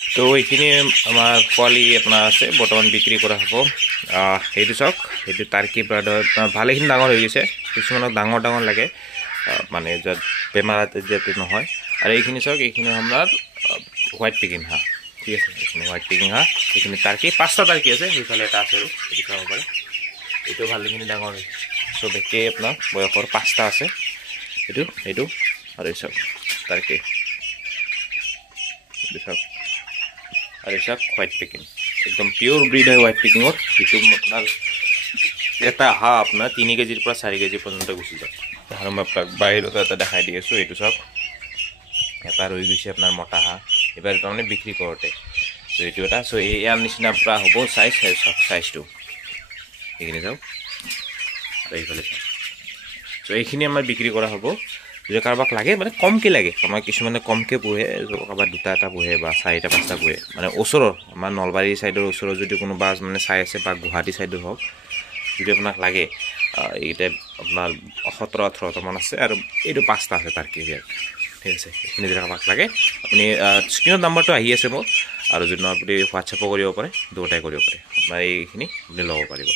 তো এইখিনি আমাৰ পোৱালি আপোনাৰ আছে বৰ্তমান বিক্ৰী কৰা হ'ব সেইটো চাওক সেইটো টাৰ্কি ব্ৰাড ভালেখিনি ডাঙৰ হৈ গৈছে কিছুমানক ডাঙৰ লাগে মানে য'ত বেমাৰ যাতে নহয় আৰু এইখিনি চাওক এইখিনি আপোনাৰ হোৱাইট পেকিং হাঁহ ঠিক আছে এইখিনি হোৱাইট পেকিং হাঁহ এইখিনি টাৰ্কি 5টা টাৰ্কি আছে সেইফালে এটা আছে আৰু এইটো চাব পাৰে এইটো ভালেখিনি ডাঙৰ হৈছে চব একেই আপোনাৰ বয়সৰ 5টা আছে এইটো আৰু এই চাওক টাৰ্কি এইটো চাওক আৰু এই চাওক হোৱাইট পেকিং একদম পিয়'ৰ ব্ৰিড হয় হোৱাইট পেকিঙত যিটো আপোনাৰ এটা হাঁহ আপোনাৰ 3 কেজিৰ পৰা 4 কেজি পৰ্যন্ত গুচি যায় আৰু মই আপোনাক বাহিৰত এটা দেখাই দি আছোঁ এইটো চাওক এটা ৰৈ গৈছে আপোনাৰ মতা হাঁহ এবাৰ তাৰমানে বিক্ৰী কৰোঁতে চ' এইটো এটা চ' ইয়াৰ নিচিনা পৰা হ'ব চাইজটো এইখিনি চাওক আৰু এইফালে চাওক চ' এইখিনি আমাৰ বিক্ৰী কৰা হ'ব যদি কাৰোবাক লাগে মানে কমকৈ লাগে আমাৰ কিছুমানে কমকৈ পোহে কাৰোবাৰ 2টা এটা পোহে বা 4টা 5টা পোহে মানে ওচৰৰ আমাৰ নলবাৰী ছাইডৰ ওচৰৰ যদি কোনোবা মানে চাই আছে বা গুৱাহাটী ছাইডৰ হওক যদি আপোনাক লাগে এইকেইটা আপোনাৰ 17-18টামান আছে আৰু এইটো 5টা আছে টাৰ্কি ইয়াত ঠিক আছে এইখিনি যদি কাৰোবাক লাগে আপুনি স্ক্ৰীণত নাম্বাৰটো আহি আছে মোৰ আৰু যদি আপুনি হোৱাটছএপো কৰিব পাৰে দুটাই কৰিব পাৰে আপোনাৰ এইখিনি আপুনি ল'ব পাৰিব